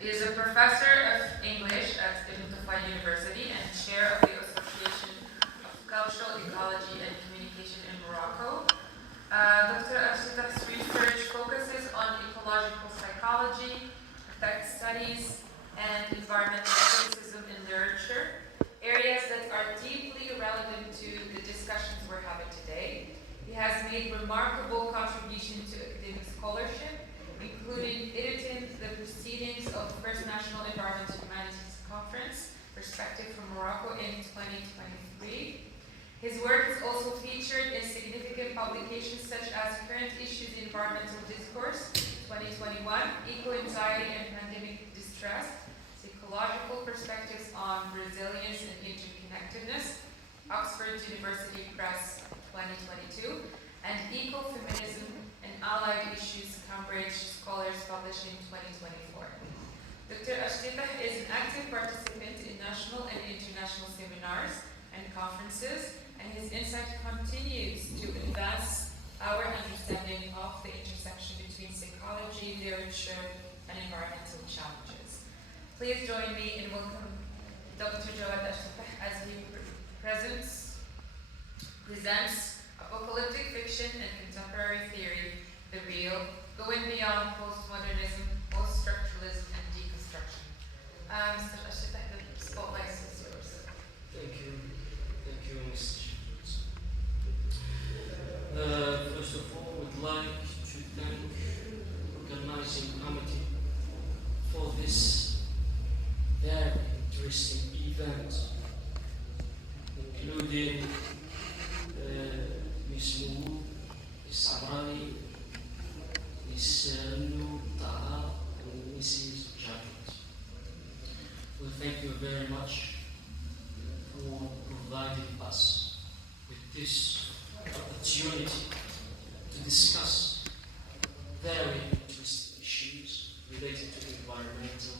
He is a professor of English at Ibn University and chair of the Association of Cultural Ecology and Communication in Morocco. Dr. Achtitah's research focuses on ecological psychology, effect studies, and environmental criticism in literature, areas that are deeply relevant to the discussions we're having today. He has made remarkable contributions to academic scholarship, including editing the proceedings of the First National Environmental Humanities Conference, Perspective from Morocco in 2023. His work is also featured in significant publications such as Current Issues in Environmental Discourse, 2021, Eco-Anxiety and Pandemic Distress, Psychological Perspectives on Resilience and Interconnectedness, Oxford University Press, 2022, and Ecofeminism and Allied Issues, Cambridge Scholars, published in 2024. Dr. Achtitah is an active participant in national and international seminars and conferences, and his insight continues to advance our understanding of the intersection between psychology, literature, and environmental challenges. Please join me in welcoming Dr. Jaouad Achtitah as he presents Apocalyptic Fiction and Contemporary Theory, The Real, Going Beyond Postmodernism, Post-Structuralism, and Deconstruction. Mr. Achtitah, the spotlight is yours. Thank you, Mr. First of all, I would like to thank the organizing committee for this very interesting event, including Ms. Mou, Ms. Amrani, Ms. Rinu Taha, and Mrs. Jaouad. Well, thank you very much for providing us with this opportunity to discuss very interesting issues related to environmental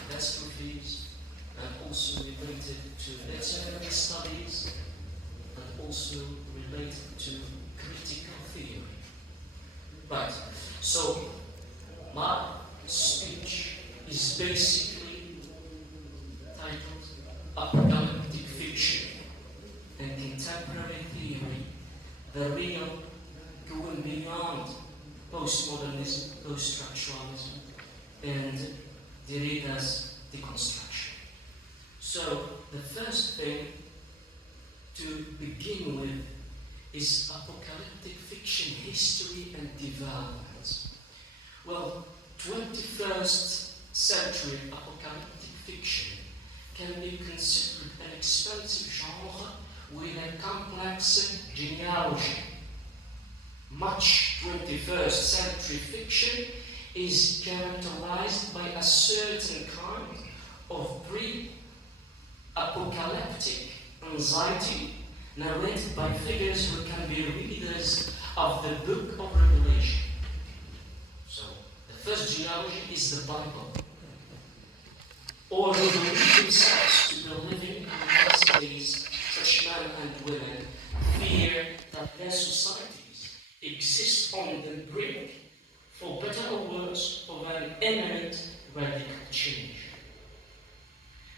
catastrophes, and also related to literary studies, and also related to critical theory. Right, so my speech is basically titled Apocalyptic Fiction and Contemporary Theory, The Real, Going Beyond Postmodernism, Post-Structuralism, and Derrida's Deconstruction. So, the first thing to begin with is apocalyptic fiction history and development. Well, 21st century apocalyptic fiction can be considered an expensive genre with a complex genealogy. Much 21st century fiction is characterized by a certain kind of pre-apocalyptic anxiety narrated by figures who can be readers of the Book of Revelation. So, the first genealogy is the Bible. Or they believe themselves to be living in the last days, such men and women fear that their societies exist on the brink, for better or worse, of an imminent radical change.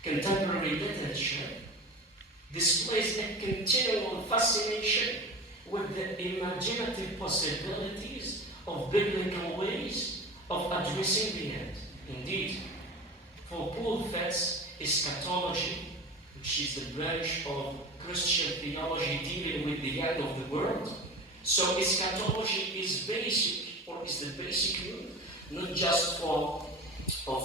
Contemporary literature displays a continual fascination with the imaginative possibilities of biblical ways of addressing the end. Indeed, for Paul Fett's eschatology, which is the branch of Christian theology dealing with the end of the world, so eschatology is basic, or is the basic root, not just of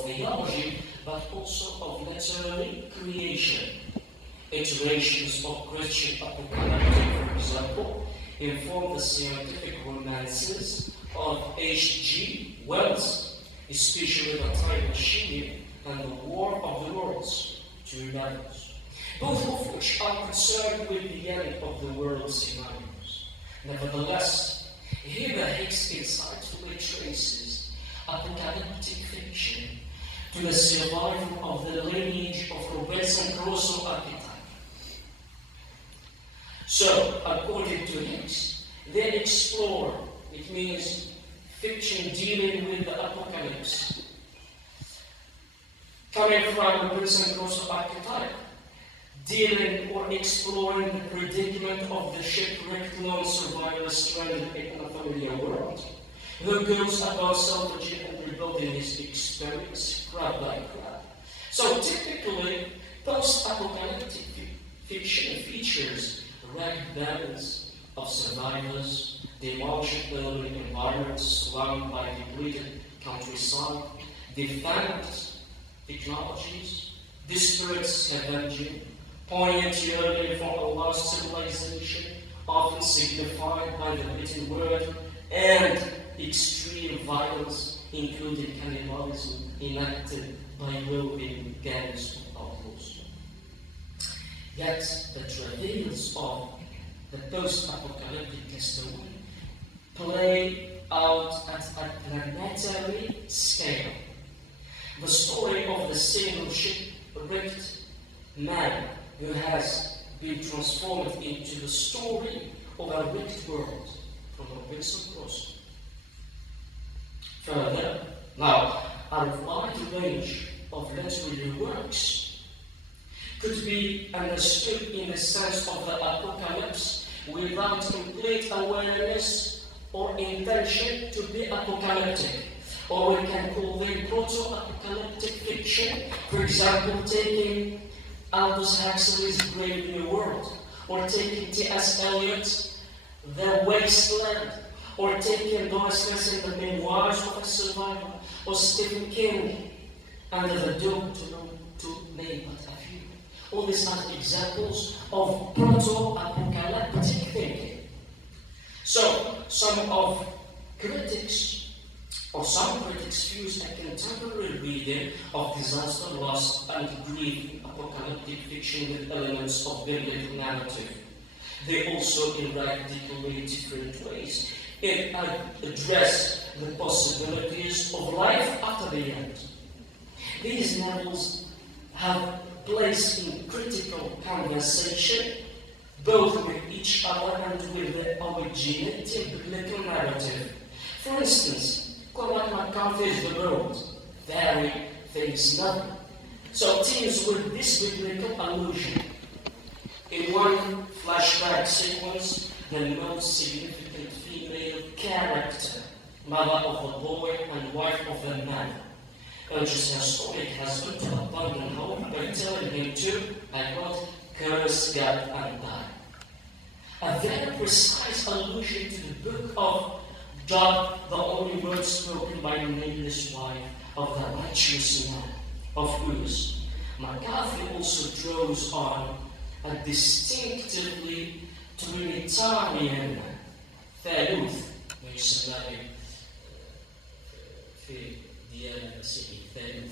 theology, but also of literary creation. Iterations of Christian apocalyptic, for example, inform the scientific romances of H.G. Wells, especially The Time Machine and The War of the Worlds, two novels, both of which are concerned with the end of the world scenarios. Nevertheless, here the Higgs insightfully traces apocalyptic fiction to the survival of the lineage of Robinson Crusoe archetype. So, according to Higgs, they explore, it means fiction dealing with the apocalypse. Coming from the Vincent archetype, dealing or exploring the predicament of the shipwrecked lone survivor stranded in a familiar world, who goes about salvaging and rebuilding his experience crab by crab. So typically, post-apocalyptic fiction features ragged bands of survivors, demolished urban environments surrounded by depleted countryside, defunct technologies, disparate scavenging, poignant yearning for a lost civilization, often signified by the written word, and extreme violence, including cannibalism, enacted by roving gangs of outlaws. Yet the travails of the post-apocalyptic testimony play out at a planetary scale. The story of the single shipwrecked man who has been transformed into the story of a wrecked world from a Robinson Crusoe. Further, now, a wide range of literary works could be understood in the sense of the apocalypse without complete awareness or intention to be apocalyptic. Or we can call them proto-apocalyptic fiction, for example, taking Aldous Huxley's Brave New World, or taking T.S. Eliot's The Wasteland, or taking Doris Lessing, The Memoirs of a Survivor, or Stephen King, Under the Dome, to name but a few. All these are examples of proto-apocalyptic thinking. So, some critics views a contemporary reading of disaster, loss, and grief apocalyptic fiction with elements of biblical narrative. They also, in radically different ways, address the possibilities of life after the end. These novels have placed in critical conversation both with each other and with the originating biblical narrative. For instance, Cormac McCarthy's The Road, very famous novel. So teams with this biblical allusion. In one flashback sequence, the most significant female character, mother of the boy and wife of the man, urges her historic husband to abandon home by telling him to, I quote, curse God and die. A very precise allusion to the book of Job, the only word spoken by the nameless wife of the righteous man of Uz. McCarthy also draws on a distinctively Trinitarian ثالوث ويسمى في ديانة المسيحية ثالوث.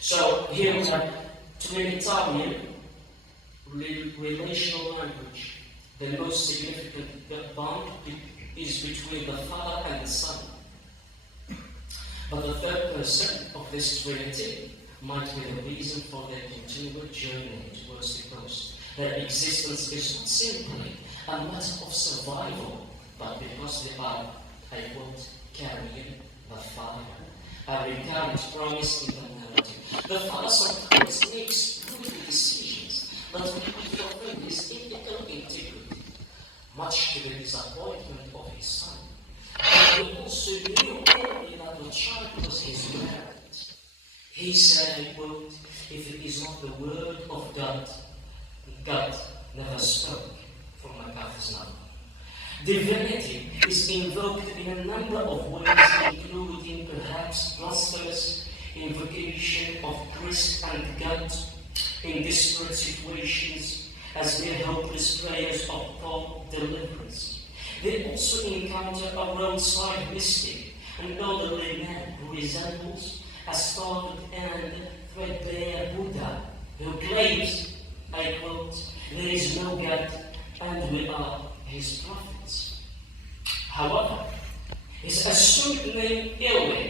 So here we have Trinitarian relational language. The most significant bond is between the Father and the Son. But the third person of this Trinity might be the reason for their continual journey towards the coast. Their existence is not simply a matter of survival, but because they are, I quote, carrying the Father. A recurrent promise in the narrative. The Father sometimes makes brutal decisions that will fulfill his ethical integrity, much to the disappointment of his Son. But he also knew only that the child was his merit. He said, I quote, if it is not the word of God, God never spoke, from McCarthy's novel. Divinity is invoked in a number of ways, including perhaps blasphemous invocation of Christ and God in disparate situations as mere helpless prayers of God deliverance. They also encounter a roadside mystic, an elderly man who resembles a starved and threadbare Buddha who claims, I quote, there is no God and we are his prophets. However, his assumed name Yahweh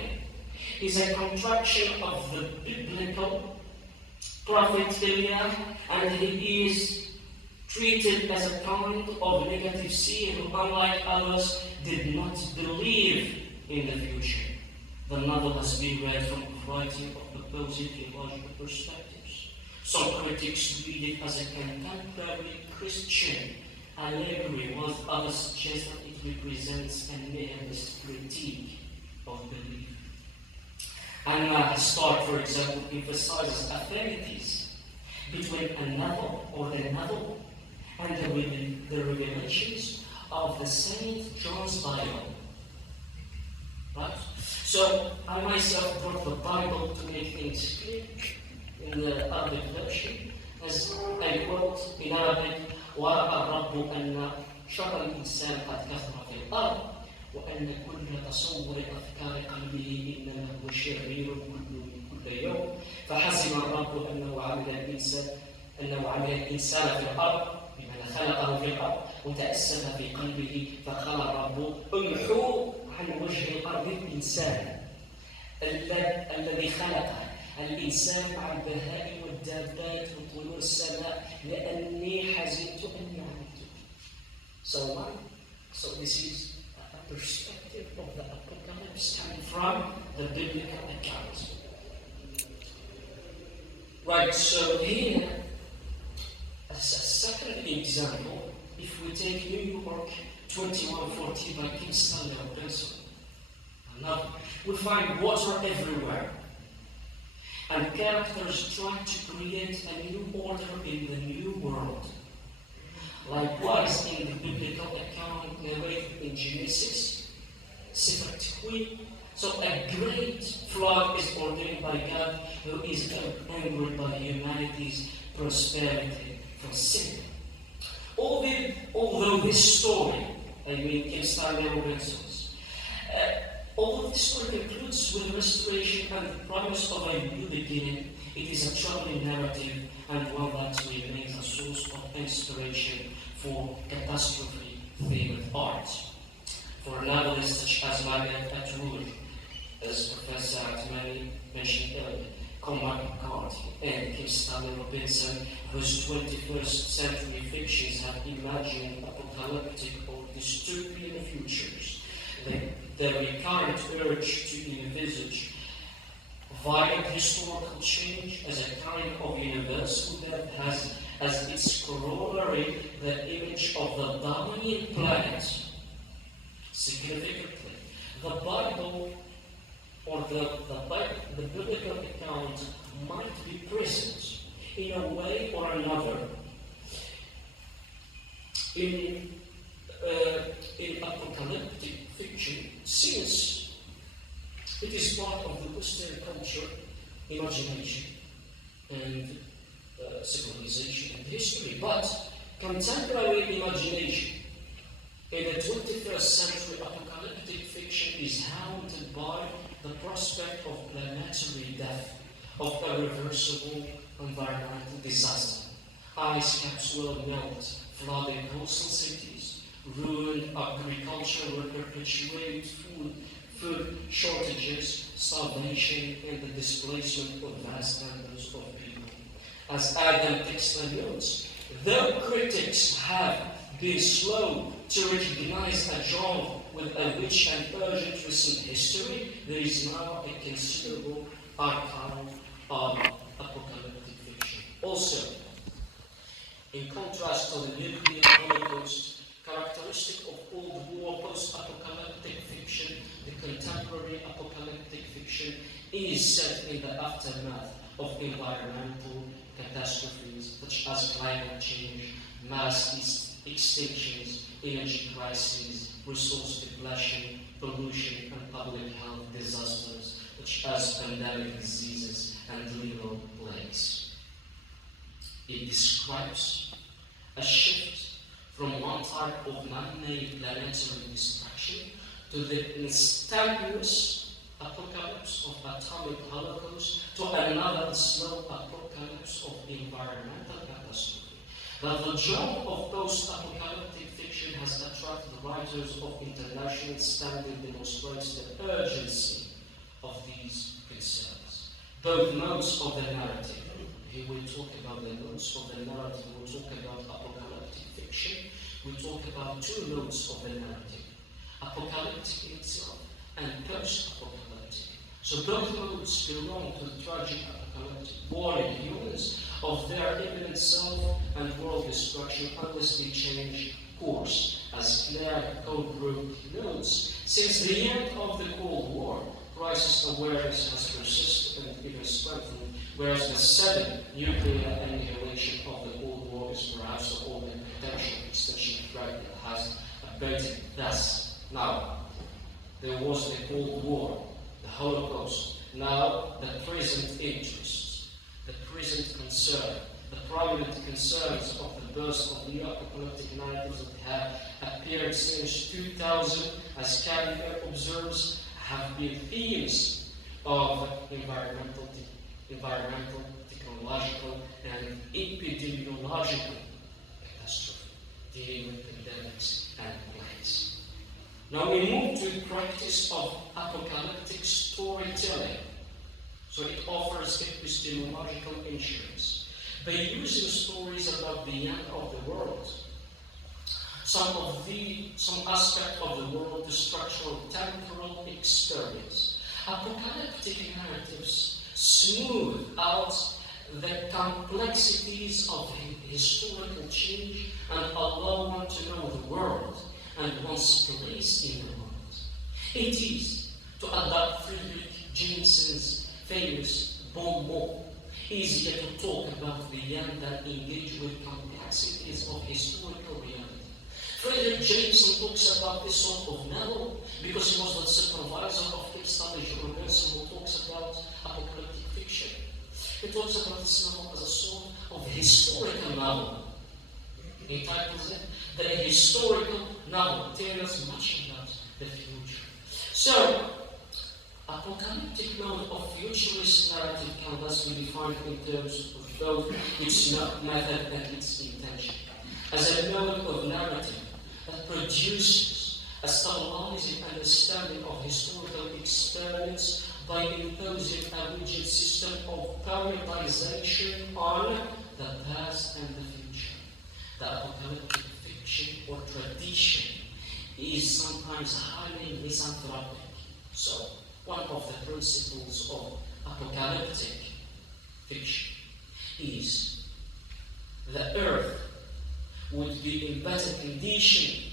is a contraction of the biblical prophet Elijah, and he is treated as a kind of negative seer who, unlike others, did not believe in the future. The novel has been read from a variety of opposing theological perspectives. Some critics read it as a contemporary Christian allegory, while others suggest that it represents a nihilist critique of belief. And Stark, for example, emphasizes affinities between a novel or the novel and the revelations of the Saint John's Bible. Right? So I myself brought the Bible to make things clear in the Arabic version, as I quote in Arabic: ورأى الرب أن شر الإنسان قد كثر في الأرض وأن كل تصور أفكار قلبه إنما هو شرير كل يوم فحسب الرب أنه عمل الإنسان في الأرض بمعنى خلقه في الأرض وتأسف في قلبه فقال الرب امحو عن وجه الأرض الإنسان الذي خلقه الإنسان مع البهائم والدابات وطيور السماء لأني حزنت أني عملته. So this is a perspective of the apocalypse coming from the biblical account. Right, so here, as a second example, if we take New York 2140 by Kim Stanley Robinson, we find water everywhere. And characters try to create a new order in the new world. Likewise, in the biblical account narrated in Genesis, Sefer Tekwin, so a great flood is ordained by God, who is angered by humanity's prosperity from sin. Although this story, Kim Stanley Robinson's, although this story concludes with restoration and the promise of a new beginning, it is a troubling narrative and one that remains a source of inspiration for catastrophe-themed art. For novelists such as Margaret Atwood, as Professor Atmani mentioned earlier, Cormac McCarthy, and Kim Stanley Robinson, whose 21st century fictions have imagined apocalyptic or dystopian futures. The recurrent urge to envisage violent historical change as a kind of universal that has as its corollary the image of the dying planet. Significantly, the Bible or the biblical account might be present in a way or another in apocalyptic fiction, since it is part of the Western culture, imagination, and civilization and history. But contemporary imagination in the 21st century apocalyptic fiction is haunted by the prospect of planetary death, of irreversible environmental disaster. Ice caps will melt, flooding coastal cities, ruined agriculture will perpetuate food shortages, starvation, and the displacement of vast numbers of people. As Adam Texler notes, though critics have been slow to recognize a genre with a rich and urgent recent history, there is now a considerable archive of apocalyptic fiction. Also, in contrast to the nuclear holocaust, characteristic of old war post-apocalyptic fiction, the contemporary apocalyptic fiction is set in the aftermath of environmental catastrophes such as climate change, mass extinctions, energy crises, resource depletion, pollution, and public health disasters such as pandemic diseases and lethal plagues. It describes a shift from one type of man-made planetary destruction to the instantaneous apocalypse of atomic holocaust to another slow apocalypse of environmental catastrophe. That the genre of post-apocalyptic fiction has attracted writers of international standing demonstrates the urgency of these concerns. Both modes of the narrative, here we talk about the modes of the narrative, we'll talk about apocalyptic apocalyptic fiction, we talk about two modes of the narrative, apocalyptic in itself and post-apocalyptic. So both modes belong to the tragic apocalyptic, warning humans of their imminent self and world destruction unless they change course. As Claire Coldbrook notes, since the end of the Cold War, crisis awareness has persisted and even strengthened, whereas the sudden nuclear annihilation of the Cold War is perhaps the only potential extension threat that has abated. Thus, now, there was the Cold War, the Holocaust, now the present interests, the present concern, the prominent concerns of the burst of new apocalyptic narratives that have appeared since 2000, as Carrier observes, have been themes of environmental, technological, and epidemiological catastrophe, dealing with pandemics and plagues. Now we move to the practice of apocalyptic storytelling. So it offers epistemological insurance by using stories about the end of the world, some aspect of the world to structural temporal experience. Apocalyptic narratives smooth out the complexities of historical change and allow one to know the world and one's place in the world. It is, to adopt Friedrich Jameson's famous bon mot, easier to talk about the end than engage with complexities of historical reality. Friedrich Jameson talks about this sort of novel because he was the supervisor of textile journalism who talks about apocalyptic fiction. He talks about this novel as a sort of historical novel. He titles it the historical novel, telling us much about the future. So, apocalyptic mode of futurist narrative can thus be defined in terms of both its method and its intention. As a mode of narrative that produces a stabilizing understanding of historical experience by imposing a rigid system of periodization on the past and the future. The apocalyptic fiction or tradition is sometimes highly misanthropic. So, one of the principles of apocalyptic fiction is the earth would be in better condition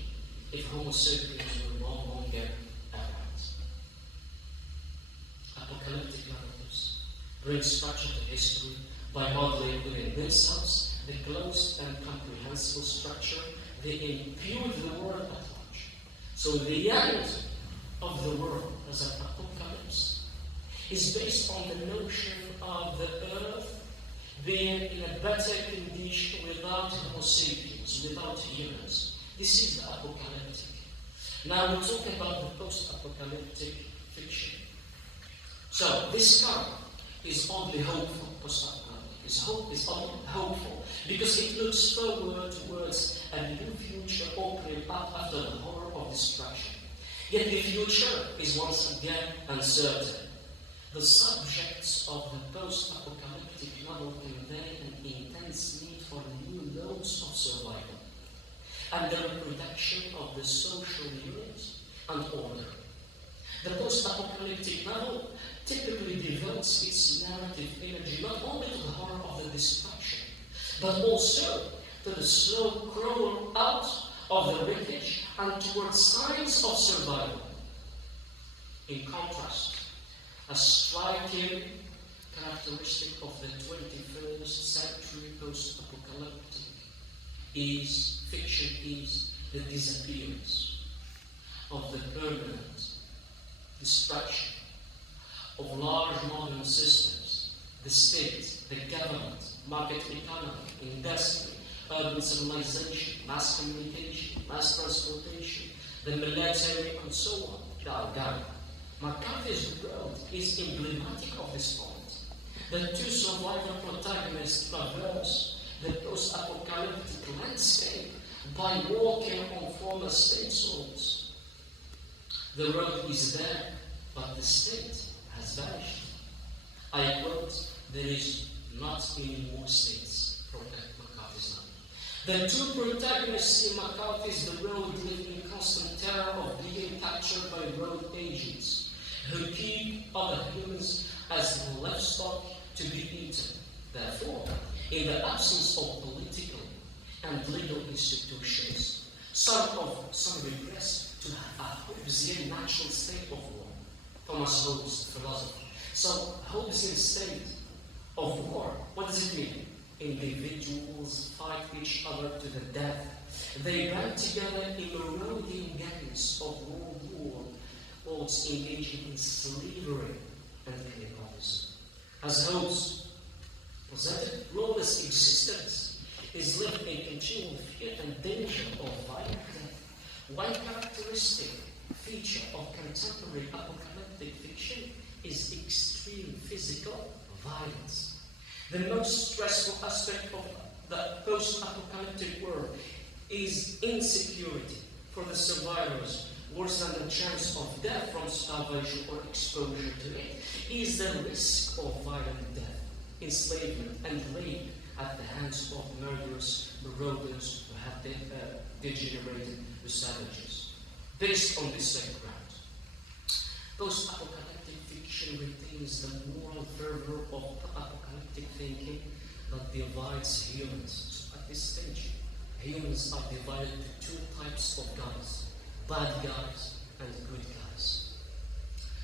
if Homo sapiens were no longer around. Apocalyptic narratives bring structure to history by modeling within themselves the closed and comprehensible structure they impute the world at large. So the end of the world as an apocalypse is based on the notion of the earth being in a better condition without Homo sapiens, without humans. This is the apocalyptic. Now we'll talk about the post-apocalyptic fiction. So this kind is only hopeful, post-apocalyptic. Is only hopeful because it looks forward towards a new future opening up after the horror of destruction. Yet the future is once again uncertain. The subjects of the post-apocalyptic novel convey an intense need for new modes of survival and the reproduction of the social unit and order. The post-apocalyptic novel typically devotes its narrative energy not only to the horror of the destruction, but also to the slow crawl out of the wreckage and towards signs of survival. In contrast, a striking characteristic of the 21st century post-apocalyptic fiction is the disappearance of the permanent destruction of large modern systems, the state, the government, market economy, industry, urban civilization, mass communication, mass transportation, the military, and so on. Down. McCarthy's world is emblematic of this point. The two survivor protagonists traverse the post-apocalyptic landscape by walking on former state soils. The road is there, but the state has vanished. I quote, "There is not any more states," from McCarthy's line. The two protagonists in McCarthy's The Road live in constant terror of being captured by road agents who keep other humans as livestock to be eaten. Therefore, in the absence of political and legal institutions, some regress to a Hobbesian natural state of war. Thomas Hobbes' philosophy. So, Hobbesian state of war, what does it mean? Individuals fight each other to the death. They band together in marauding gangs of world wars engaging in slavery and cannibalism. As Hobbes presented, lawless existence is lived in continual fear and danger of violent death. One characteristic feature of contemporary apocalyptic fiction is extreme physical violence. The most stressful aspect of the post-apocalyptic world is insecurity for the survivors. Worse than the chance of death from starvation or exposure to it is the risk of violent death, enslavement, and rape at the hands of murderous marauders who have degenerated to savages. Based on this background, post-apocalyptic fiction retains the moral fervor of apocalyptic thinking that divides humans. So at this stage, humans are divided into two types of guys: bad guys and good guys.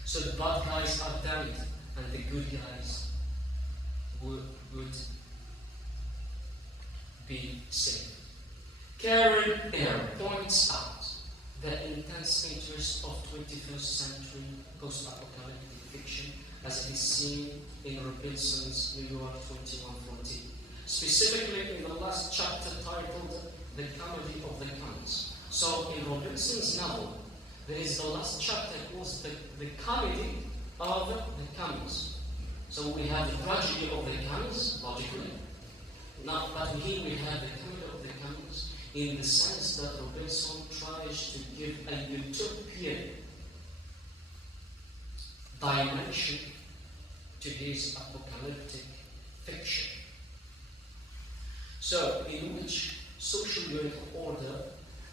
So the bad guys are damned, and the good guys would be saved. Karen Eyre points out the intense interest of 21st century post-apocalyptic fiction as it is seen in Robinson's New York 2140, specifically in the last chapter titled The Comedy of the Commons. So in Robinson's novel, there is the last chapter was the comedy of the commons. So we have the tragedy of the commons, logically. Now, but here we have the comedy of the commons in the sense that Robinson tries to give a utopian dimension to his apocalyptic fiction. So, in which social unit order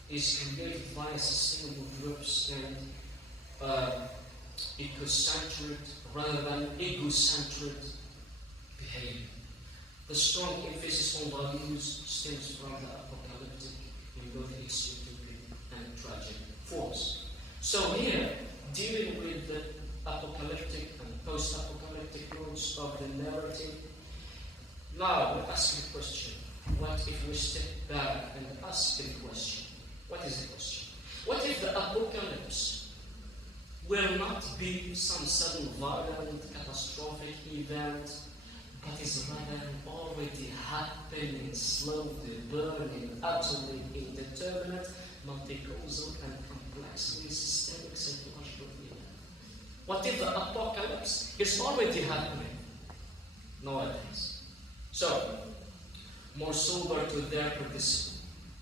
is created via sustainable groups and ecocentric rather than egocentric behavior. The strong emphasis on values stems from the apocalyptic in both its utopian and tragic forms. So here, dealing with the apocalyptic and post-apocalyptic modes of the narrative, now we ask the question, what if we step back and ask the question? What is the question? What if the apocalypse will not be some sudden violent, catastrophic event, but is rather already happening, slowly burning, utterly indeterminate, multi-causal, and complexly systemic psychological event? What if the apocalypse is already happening nowadays? So, more sober to their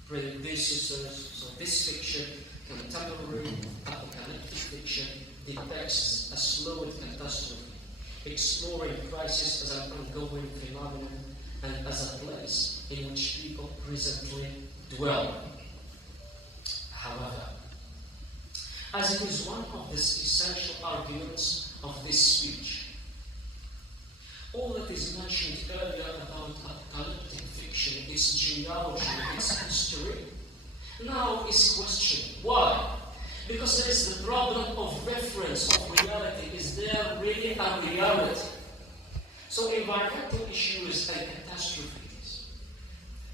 predecessors, so this fiction, contemporary apocalyptic fiction, depicts a slow catastrophe, exploring crisis as an ongoing phenomenon and as a place in which people presently dwell. However, as it is one of the essential arguments of this speech, all that is mentioned earlier about apocalyptic fiction, its genealogy, its history, now is questioned. Why? Because there is the problem of reference of reality. Is there really a reality? So environmental issues and catastrophes.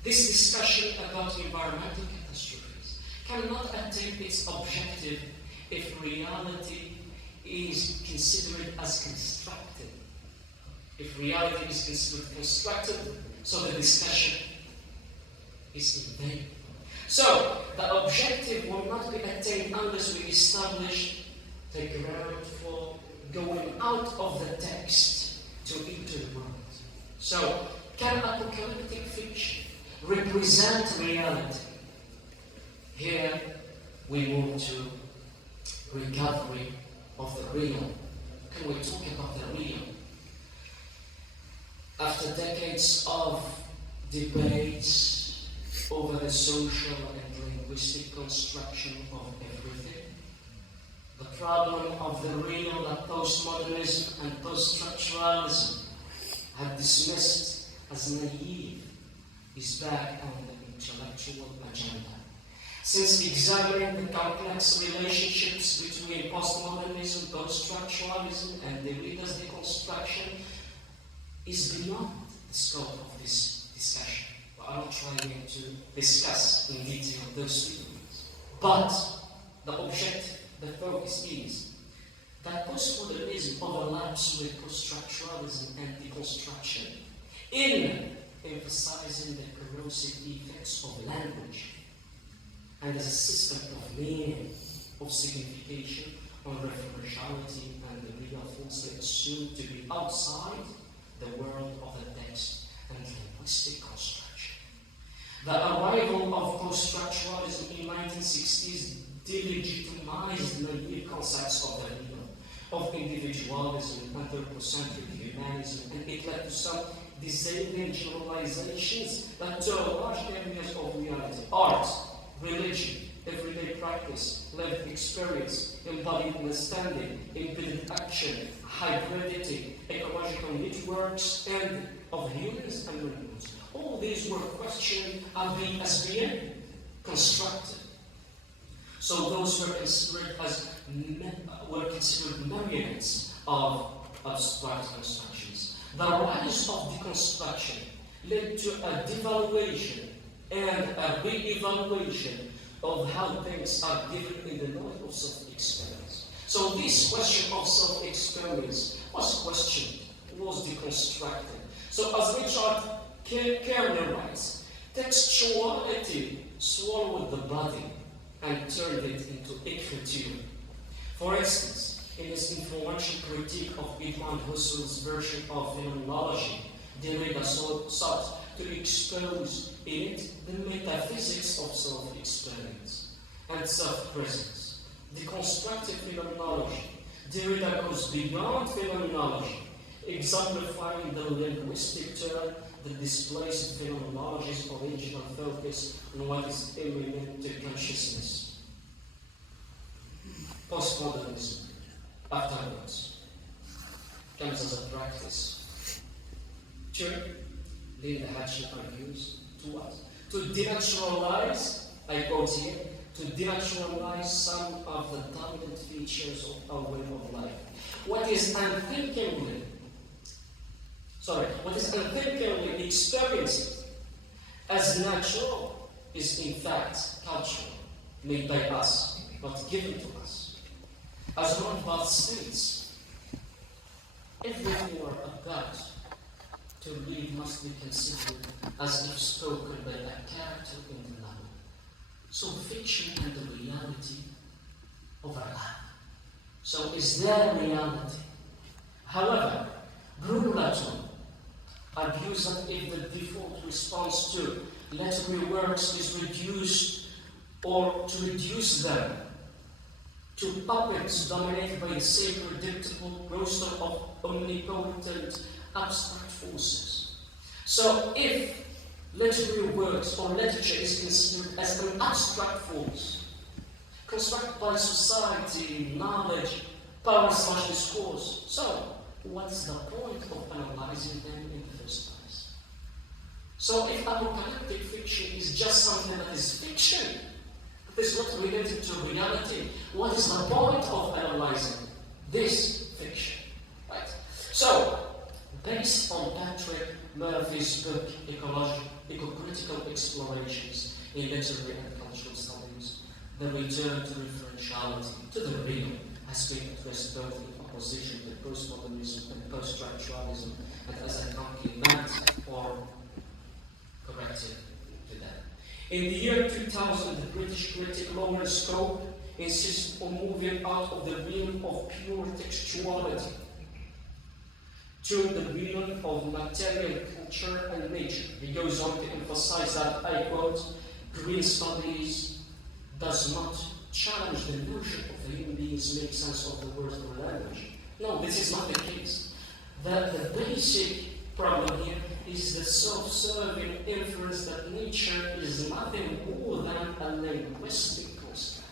This discussion about environmental catastrophes cannot attain its objective if reality is considered as constructed. If reality is considered constructed, so the discussion is in vain. So, the objective will not be attained unless we establish the ground for going out of the text to into the world. So, can apocalyptic fiction represent reality? Here, we move to recovery of the real. Can we talk about the real? After decades of debates, over the social and linguistic construction of everything. The problem of the real that postmodernism and poststructuralism have dismissed as naive is back on the intellectual agenda. Since examining the complex relationships between postmodernism, poststructuralism, and Derrida's deconstruction is beyond the scope of this discussion. I'm not trying to discuss in detail those two things. But the objective, the focus is that postmodernism overlaps with poststructuralism and deconstruction in emphasizing the corrosive effects of language and as a system of meaning, of signification, on referentiality and the real falsely assumed to be outside the world of the text and linguistic construction. The arrival of post-structuralism in 1960s delegitimized naive concepts of the real, of individualism, anthropocentric humanism, and it led to some disabling generalizations that turn large areas of reality, art, religion, everyday practice, lived experience, embodied understanding, embedded action, hybridity, ecological networks, and of humans and animals. All these were questioned as being constructed. So those were considered marionettes of abstract constructions. The rise of deconstruction led to a devaluation and a re-evaluation of how things are given in the light of self-experience. So this question of self-experience was questioned, was deconstructed. So as Richard Kerner writes, textuality swallowed the body and turned it into écriture. For instance, in his influential critique of Edmond Husserl's version of phenomenology, Derrida sought to expose in it the metaphysics of self-experience and self-presence. The constructive phenomenology, Derrida goes beyond phenomenology, exemplifying the linguistic term that displays phenomenology's original focus on what is immanent to consciousness. Postmodernism, afterwards, comes as a practice. Linda Hatchett argues, to what? To denaturalize, I quote here, to denaturalize some of the dominant features of our way of life. What is unthinkingly experienced as natural is in fact cultural, made by us, not given to us. As Ron Barth states, every word of God to read must be considered as if spoken by a character in the novel. So fiction and the reality overlap. So is there reality? However, Bruno argues that if the default response to literary works is reduced or to reduce them to puppets dominated by the same predictable roster of omnipotent abstract forces. So if literary works or literature is considered as an abstract force, constructed by society, knowledge, power/discourse, so what's the point of analyzing them in the first place? So if apocalyptic fiction is just something that is fiction, that is not related to reality, what is the point of analyzing this fiction? Right? So, based on Patrick Murphy's book, Eco-Critical Explorations in Literary and Cultural Studies, the return to referentiality, to the real, has been addressed both in opposition to postmodernism and post-structuralism, and as a complement or corrective to them. In the year 2000, the British critic Lawrence Cope insisted on moving out of the realm of pure textuality to the realm of material culture and nature. He goes on to emphasize that, I quote, green studies does not challenge the notion of the human beings make sense of the words or language. No, this is not the case. The basic problem here is the self-serving inference that nature is nothing more than a linguistic construct.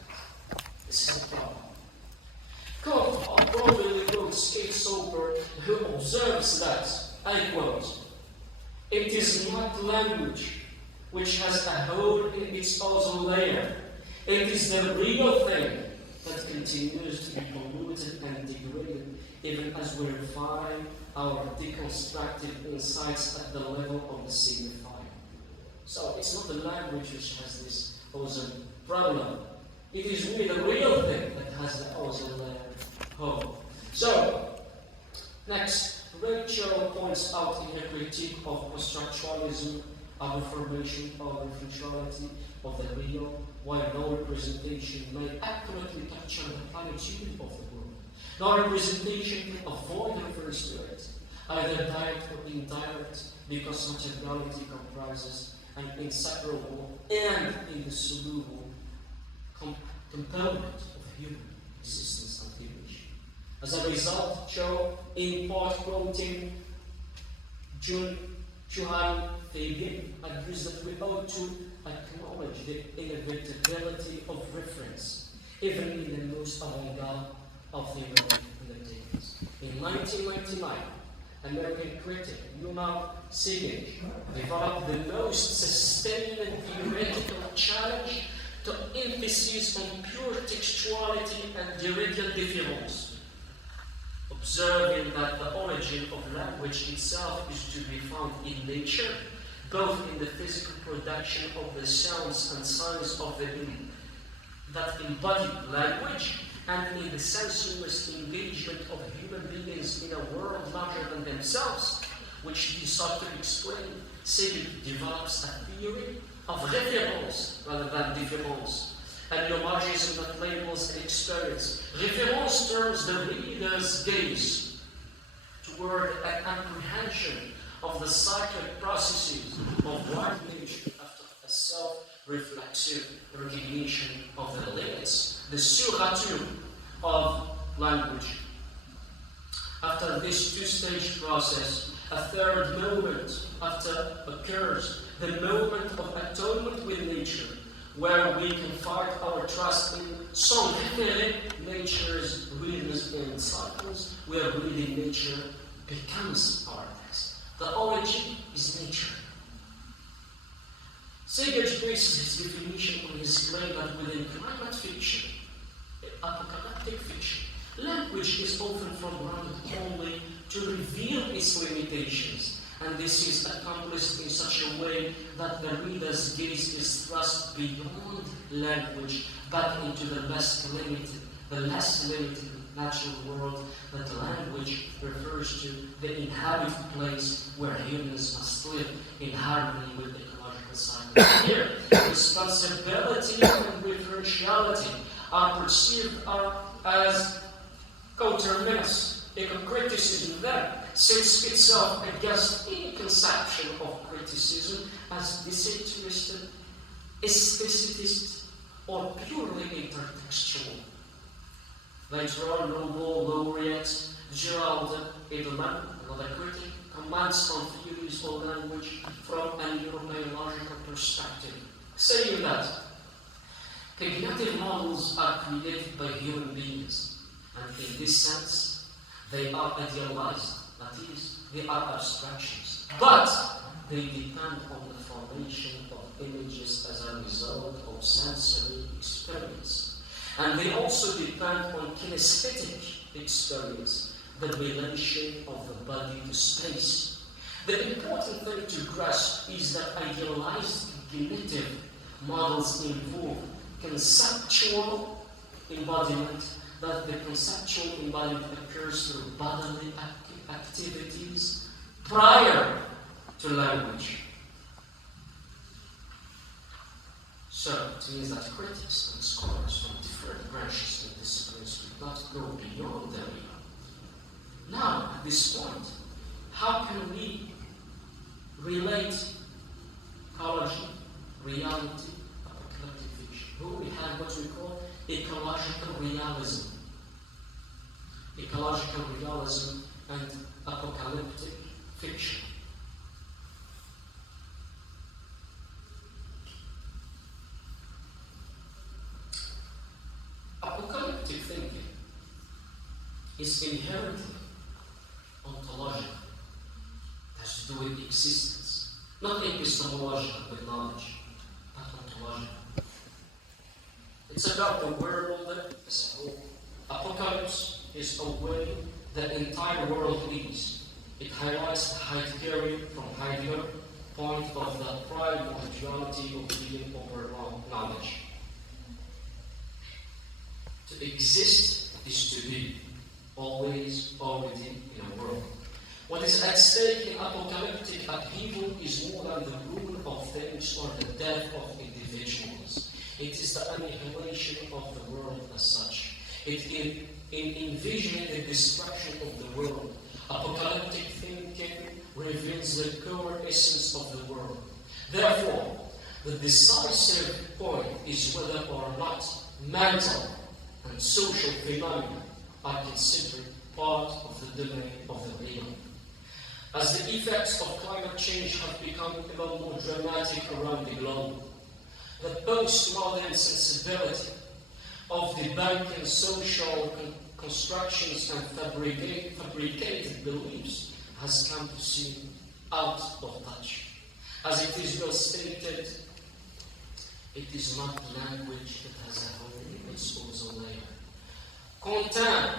This is a problem. Kant probably quotes Kate Soper, who observes that, I quote, "It is not language which has a hole in its ozone layer. It is the real thing that continues to be polluted and degraded even as we refine our deconstructive insights at the level of the signifier." So it's not the language which has this ozone problem. It is really the real thing that has the ozone layer hole. So, next, Rachel points out in her critique of post-structuralism a reformation of the futurality of the real, while no representation may accurately capture the plenitude of the world. No representation can avoid reference to it, either direct or indirect, because materiality comprises an inseparable and indissoluble component of human existence and image. As a result, Cho, in part quoting Johann Fagin, argues that we ought to acknowledge the inevitability of reference, even in the most avant-garde of theoretic undertakings. In 1999, American critic Yuma Sigage developed the most sustained theoretical challenge to emphasis on pure textuality and direct difference, observing that the origin of language itself is to be found in nature, both in the physical production of the sounds and signs of the being that embody language, and in the sensuous engagement of human beings in a world larger than themselves, which he sought to explain. Sigurd develops a theory of référence rather than différence, and homagism that labels an experience. Référence turns the reader's gaze toward a comprehension of the psychic processes of one nature after a self-reflexive recognition of the limits, the surature of language. After this two-stage process, a third moment occurs, the moment of atonement with nature, where we can find our trust in some nature's rhythms and cycles, where really nature becomes our text. The origin is nature. Sigurd bases his definition on his claim that within climate fiction, apocalyptic fiction, language is often foregrounded only to reveal its limitations, and this is accomplished in such a way that the reader's gaze is thrust beyond language back into the less limited natural world that language refers to, the inhabited place where humans must live in harmony with ecological cycles. Here, responsibility and differentiality are perceived as countermeasures. Eco-criticism then sets itself against any conception of criticism as disinterested, aestheticist, or purely intertextual. Later on, Nobel laureate Jaouad Achtitah, another critic, comments on theories of language from an European logical perspective, saying that cognitive models are created by human beings, and in this sense, they are idealized, that is, they are abstractions, but they depend on the formation of images as a result of sensory experience. And they also depend on kinesthetic experience, the relation of the body to space. The important thing to grasp is that idealized cognitive models involve conceptual embodiment, that the conceptual embodiment occurs through bodily activities prior to language. So it means that critics and scholars from different branches and disciplines do not go beyond the real. Now, at this point, how can we relate ecology, reality, apocalyptic fiction? Well, we have what we call ecological realism. Ecological realism and apocalyptic fiction. is inherently ontological. It has to do with existence. Not epistemological with knowledge, but ontological. It's about the world as a whole. Apocalypse is a way the entire world is. It highlights the Heideggerian from Heidegger point of the primordiality of being over knowledge. To exist is to be, always, already in a world. What is at stake in apocalyptic upheaval is more than the ruin of things or the death of individuals. It is the annihilation of the world as such. In envisioning the destruction of the world, apocalyptic thinking reveals the core essence of the world. Therefore, the decisive point is whether or not mental and social phenomena are considered part of the domain of the real. As the effects of climate change have become even more dramatic around the globe, the postmodern sensibility of debunking social constructions and fabricated beliefs has come to seem out of touch. As it is well stated, it is not language that has a hole, it's also layer. Quentin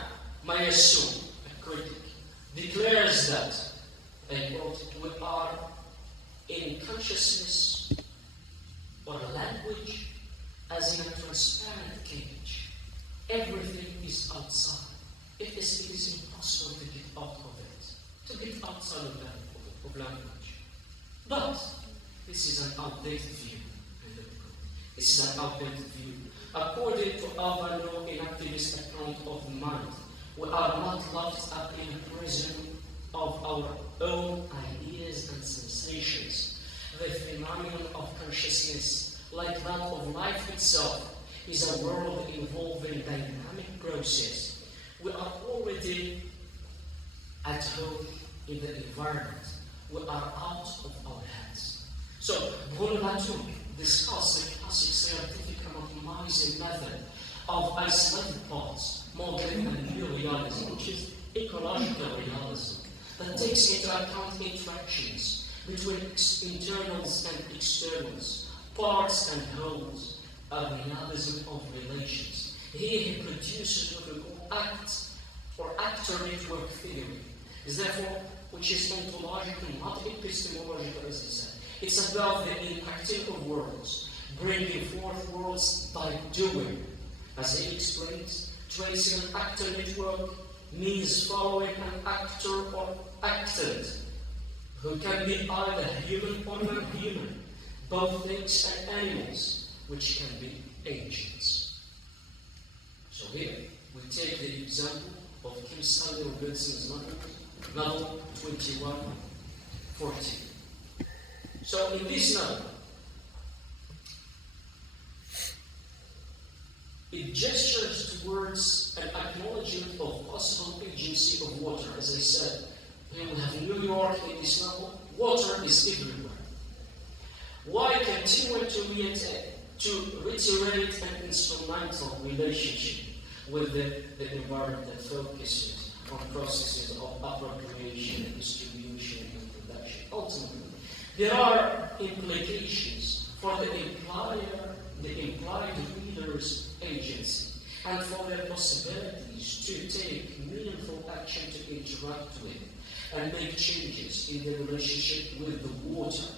Mayassu, a critic, declares that, I quote, we are in consciousness or language as in a transparent cage. Everything is outside. It is impossible to get out of it, to get outside of language. But this is an outdated view. This is an outdated view. According to Alvaro inactivist account of the mind, we are not locked up in a prison of our own ideas and sensations. The phenomenon of consciousness, like that of life itself, is a world involving dynamic process. We are already at home in the environment. We are out of our heads. So, Bruno Latour discussed the classic scientific anatomizing method of isolated parts, modeling and new realism, which is ecological realism, that takes into account interactions between internals and externals, parts and wholes, a realism of relations. Here he produces what we call act or actor network theory, therefore, which is ontological, not epistemological, as he said. It's about the impacting of worlds, bringing forth worlds by doing. As he explains, tracing an actor network means following an actor or acted, who can be either human or non-human, both things and animals, which can be agents. So here, we take the example of Kim Stanley Robinson's novel 2114. So in this novel, it gestures towards an acknowledgement of possible agency of water. As I said, here we have New York in this novel. Water is everywhere. Why continue to reiterate an instrumental relationship with the environment that focuses on processes of appropriation, distribution, and production? Ultimately, there are implications for the implied reader's agency and for their possibilities to take meaningful action to interact with and make changes in their relationship with the water,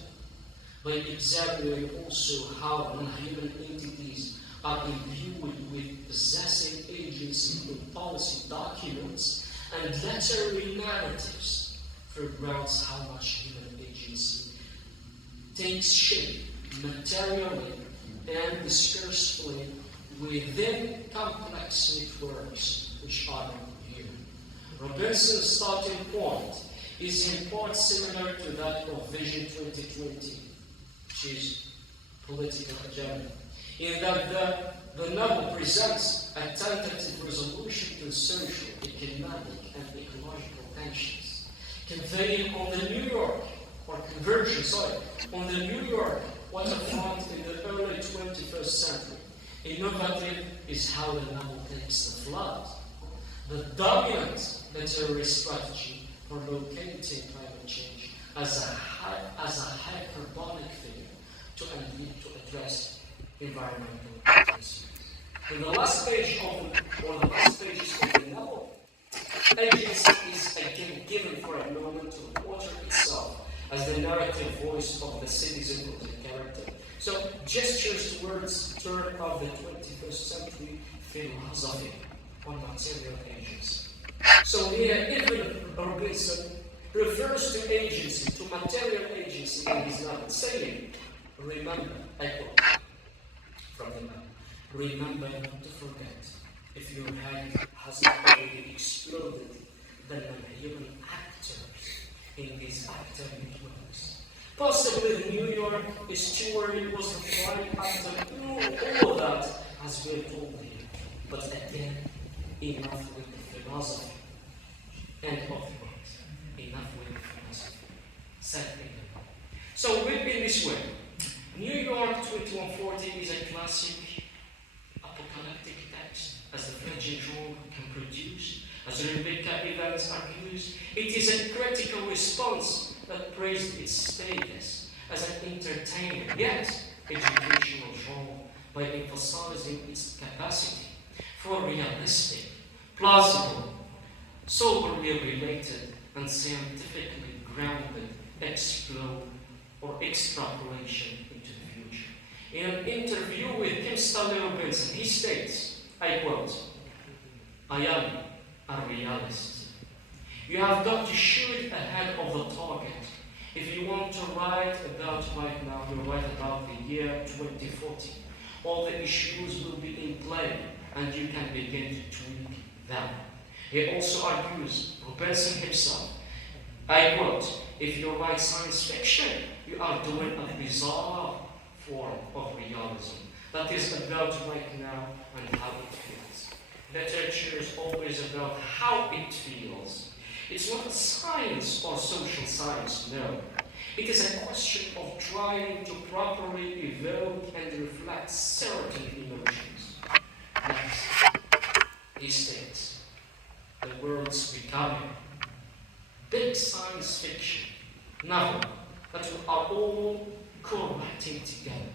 by examining also how non-human entities are imbued with possessing agency in policy documents and literary narratives foregrounds how much human agency takes shape materially and discursively within complex networks which are human. Robinson's starting point is in part similar to that of Vision 2020, which is political agenda, in that the novel presents a tentative resolution to social, economic, and ecological tensions, conveying on the New York, or convergence, on the New York waterfront in the early 21st century. Innovative is how the novel takes the flood, the dominant literary strategy for locating climate change as a hyperbolic figure to address environmental concerns. In the last pages of the novel, agency is again given for a moment to the author itself as the narrative voice of the citizen of the character. So, gestures towards turn of the 21st century philosophy on material agency. So here, Ibn Robinson refers to agency, to material agency in his novel, saying, remember, I quote from the novel, remember not to forget, if your head hasn't already exploded, the non-human actors in these actor networks. Possibly New York estuary was the prime actor. All of that has been told here. But again, enough with the philosophy. End of the quote. Enough with the philosophy. Said England. So read in this way. New York 2140 is a classic apocalyptic text, as the French genre can produce, as Rebecca Evans argues. It is a critical response that praised its status as an entertainer, yet educational genre, by emphasizing its capacity for realistic, plausible, soberly related, and scientifically grounded extrapolation into the future. In an interview with Kim Stanley Robinson, he states, I quote, I am a realist. You have got to shoot ahead of the target. If you want to write about right now, you write about the year 2040. All the issues will be in play, and you can begin to tweak them. He also argues, Robinson himself, I quote, if you write science fiction, you are doing a bizarre form of realism that is about right now and how it feels. Literature is always about how it feels. It's not science or social science, no. It is a question of trying to properly evoke and reflect certain emotions. Next, he states, the world's becoming big science fiction novel that we are all co-writing together.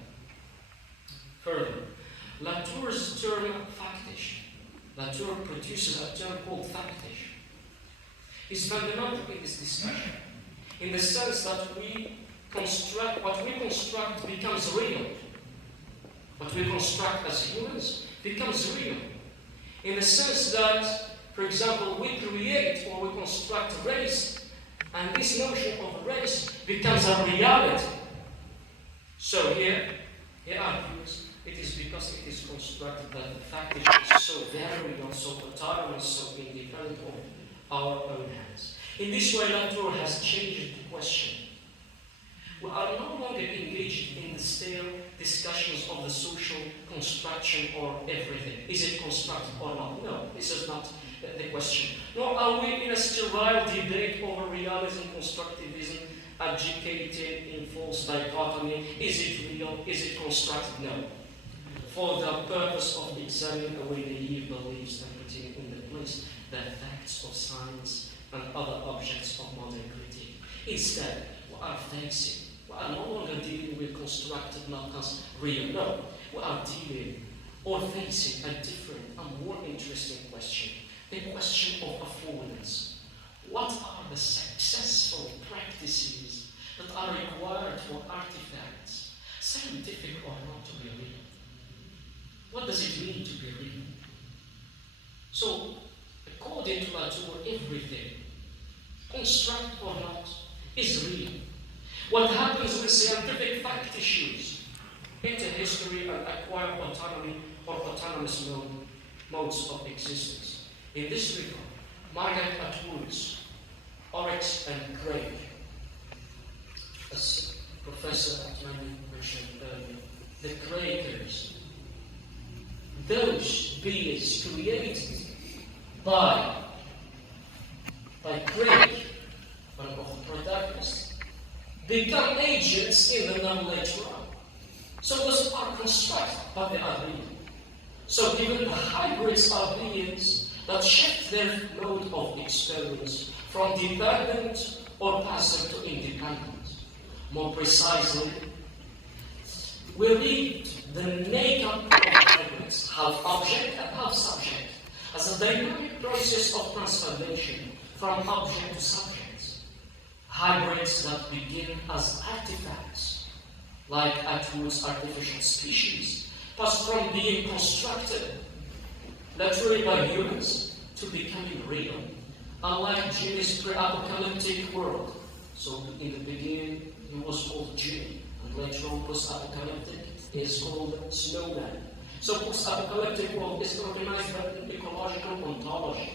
Further, Latour's term factish, Latour produces a term called factish, is fundamental in this discussion, in the sense that what we construct becomes real. What we construct as humans becomes real. In the sense that, for example, we create or we construct race, and this notion of race becomes a reality. So here argues, it is because it is constructed that the fact is so variable, so autonomous, so independent of our own hands. In this way, Latour has changed the question. We are no longer engaged in the stale discussions of the social construction or everything. Is it constructed or not? No, this is not the question. Nor are we in a sterile debate over realism, constructivism, educated in false dichotomy. Is it real? Is it constructed? No. For the purpose of examining away naive beliefs and putting in the place the facts of science and other objects of modern critique. Instead, we are no longer dealing with constructed, not real. No, we are dealing or facing a different and more interesting question. The question of affordance. What are the successful practices that are required for artifacts, scientific or not, to be real? What does it mean to be real? So, according to Latour, everything, construct or not, is real. What happens with scientific fact issues into history and acquire autonomy or autonomous modes of existence? In this regard, Margaret Atwood's Oryx and Craig, as Professor Atmani mentioned earlier, the Quakers, those beings created by Craig, one of the protagonists, become agents in the novel later on. So those are constructed, but they are real. So given the hybrids are beings that shift their mode of experience from dependent or passive to independent. More precisely, we read the makeup of elements, half object and half subject, as a dynamic process of transformation from object to subject. Hybrids that begin as artifacts, like Atwood's artificial species, pass from being constructed literally by humans to becoming real, unlike Jimmy's pre-apocalyptic world. So in the beginning, he was called Jimmy, and later on post-apocalyptic is called Snowman. So post-apocalyptic world is organized by an ecological ontology.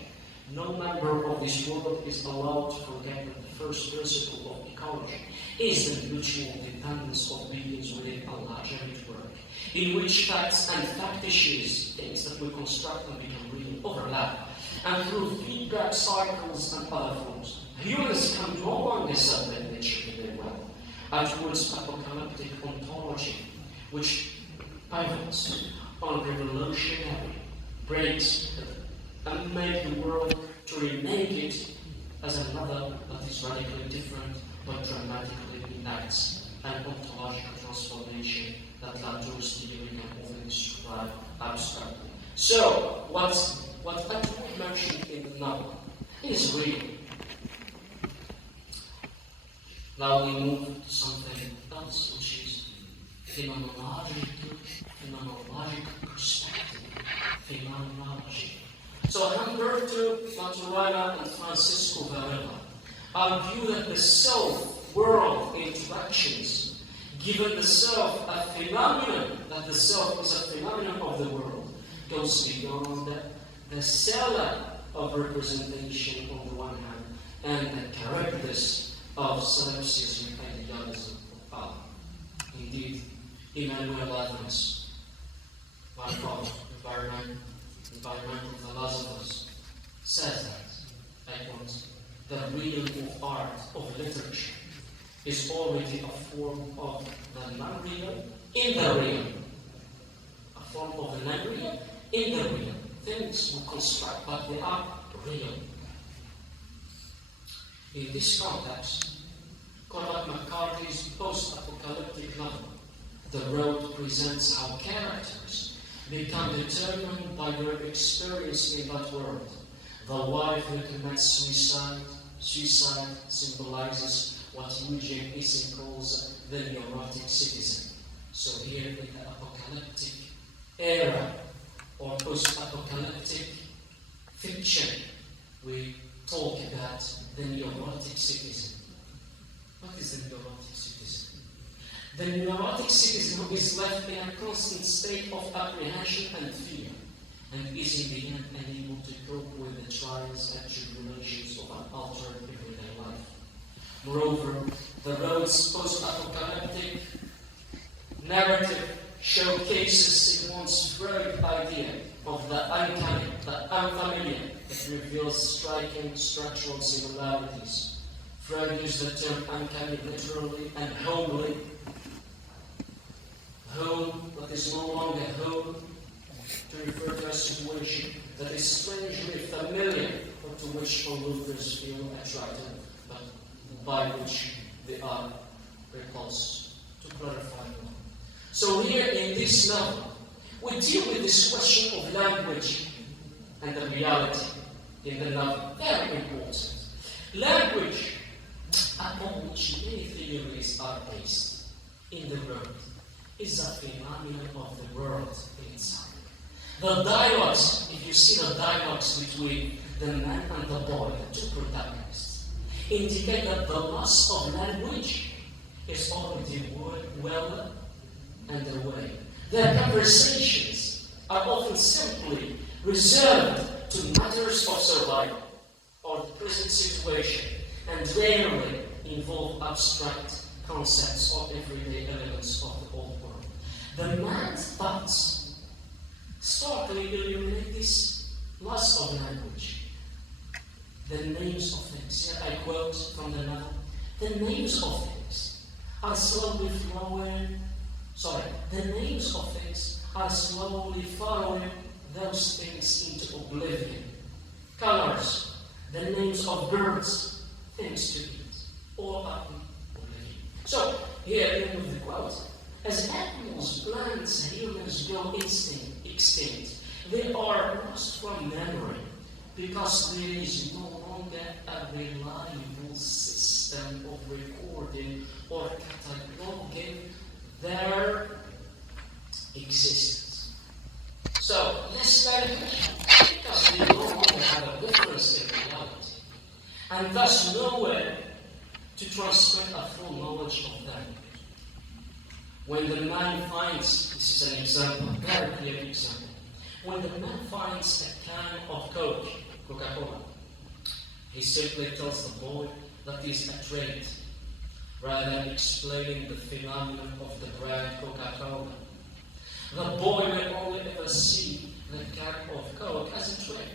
No member of this world is allowed to forget that the first principle of ecology is the mutual dependence of beings within a larger network, in which facts and factishes, things that we construct and become real, overlap, and through feedback cycles and other forms, humans can no longer serve their nature in their well, and towards apocalyptic ontology, which pivots on revolutionary breaks and make the world to remake it as another that is radically different but dramatically enacts an ontological transformation that Latour's theory can often describe abstractly. So, what Atwood mentioned in the novel is real. Now we move to something else, which is phenomenological perspective, phenomenology. So Humberto Maturana and Francisco Varela argue that the self-world interactions, given the self a phenomenon, that the self is a phenomenon of the world, goes beyond the cellar of representation on the one hand and the characters of solipsism and idealism of power. Indeed, Emmanuel Levinas, my father, environmental philosophers, says that, I quote, the realm of art, of literature, is already a form of the non-real in the real. A form of the non-real in the real. Things we construct, but they are real. In this context, Cormac McCarthy's post-apocalyptic novel, The Road, presents how characters become determined by their experience in that world. The wife who commits suicide symbolizes what Eugene Issing calls the neurotic citizen. So here in the apocalyptic era, or post-apocalyptic fiction, we talk about the neurotic citizen. What is the neurotic citizen? The neurotic citizen who is left in a constant state of apprehension and fear, and is in the end unable to cope with the trials and tribulations of an altered everyday life. Moreover, the Road's post-apocalyptic narrative showcases Sigmund Freud's idea of the uncanny, the unfamiliar, that reveals striking structural similarities. Freud used the term uncanny literally and homely. Home that is no longer home, to refer to a situation that is strangely familiar, but to which onlookers feel attracted, but by which they are repulsed. To clarify more. So here in this novel, we deal with this question of language and the reality in the novel. Very important. Language, upon which many theories are based in the world, is a phenomenon of the world in itself. The dialogues, if you see the dialogues between the man and the boy, the two protagonists, indicate that the loss of language is already well underway. Their conversations are often simply reserved to matters of survival or the present situation, and rarely involve abstract concepts or everyday elements of the old world. The man's thoughts starkly illuminate this loss of language. The names of things, here I quote from the novel, the names of things are slowly following those things into oblivion, colors, the names of birds, things to eat, all are in oblivion. So, here in with the quote, as animals, plants, humans go extinct, they are lost from memory because there is no longer a reliable system of recording or cataloging their existence. So, this language, because they no longer have a difference in reality, and thus nowhere to transmit a full knowledge of them. When the man finds, this is an example, a very clear example, when the man finds a can of Coke, Coca-Cola, he simply tells the boy that is a trait, rather than explaining the phenomenon of the brand Coca-Cola. The boy will only ever see the can of Coke as a trait,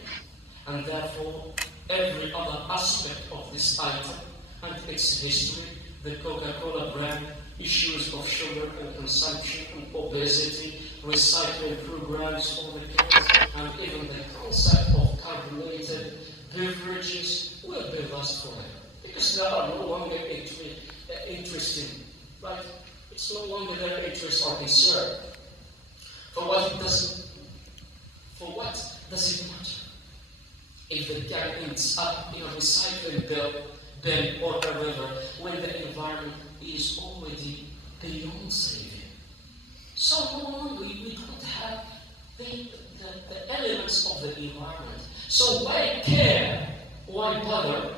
and therefore every other aspect of this item and its history, the Coca-Cola brand, issues of sugar and consumption and obesity, recycling programs for the kids, and even the concept of carbonated beverages will be lost forever. Because they are no longer interesting, right? It's no longer their interest or concern. For what does it matter if the can ends up in a recycling bin or a river when the environment is already beyond saving? So no longer we don't have the elements of the environment. So why care? Why bother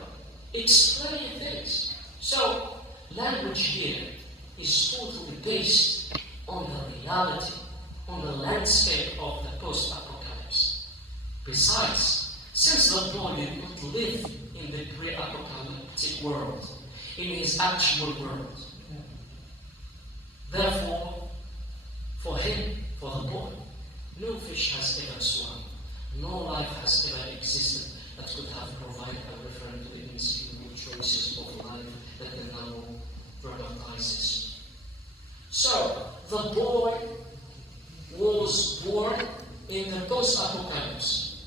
explaining things? So language here is totally based on the reality, on the landscape of the post-apocalypse. Besides, since the boy did not live in the pre-apocalyptic world, in his actual world, therefore, for him, for the boy, no fish has ever swum, no life has ever existed that could have provided a reference to the instinctive choices of life that the novel productizes. So, the boy was born in the post-apocalypse.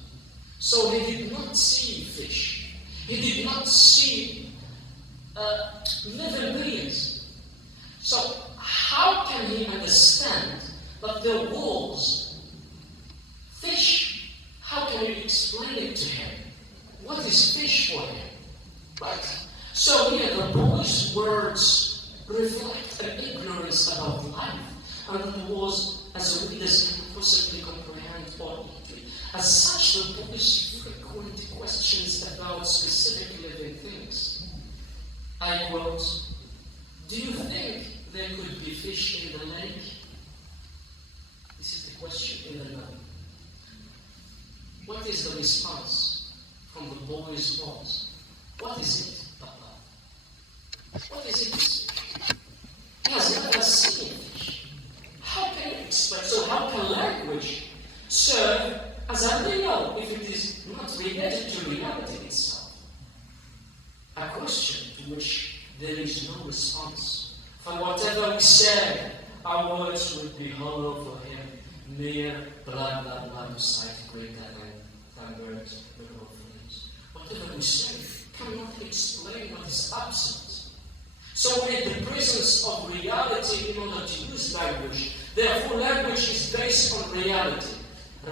So he did not see fish. He did not see living beings. So how can he understand that there was fish? How can you explain it to him? What is fish for him? Right? So here the boy's words reflect an ignorance about life, and that was, as readers can possibly comprehend or easily. As such, the boy's frequent questions about specific living things. I quote, "Do you think there could be fish in the lake?" This is the question in the novel. What is the response from the boy's voice? What is it, Papa? What is it? He has never seen fish. How can you explain? So how can language serve as a real if it is not related to reality itself? A question to which there is no response. For whatever we say, our words would be hollow for him, mere blah blah blah beside greater than words with all things. Whatever we say cannot explain what is absent. So we're in the presence of reality in order to use language. Therefore, language is based on reality.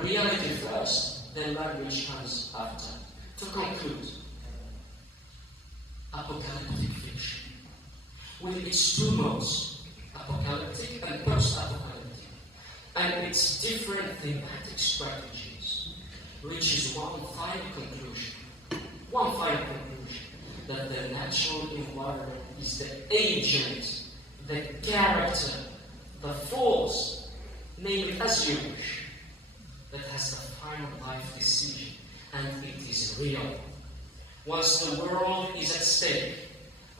Reality first, then language comes after. To conclude, apocalyptic fiction, with its two modes, apocalyptic and post-apocalyptic, and its different thematic strategies, reaches one final conclusion, that the natural environment is the agent, the character, the force, name it as you wish, that has the final life decision, and it is real. Once the world is at stake,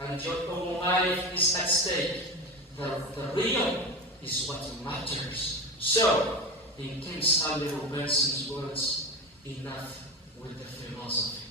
and your own life is at stake, the real is what matters. So, in King Stanley Robinson's words, enough with the philosophy.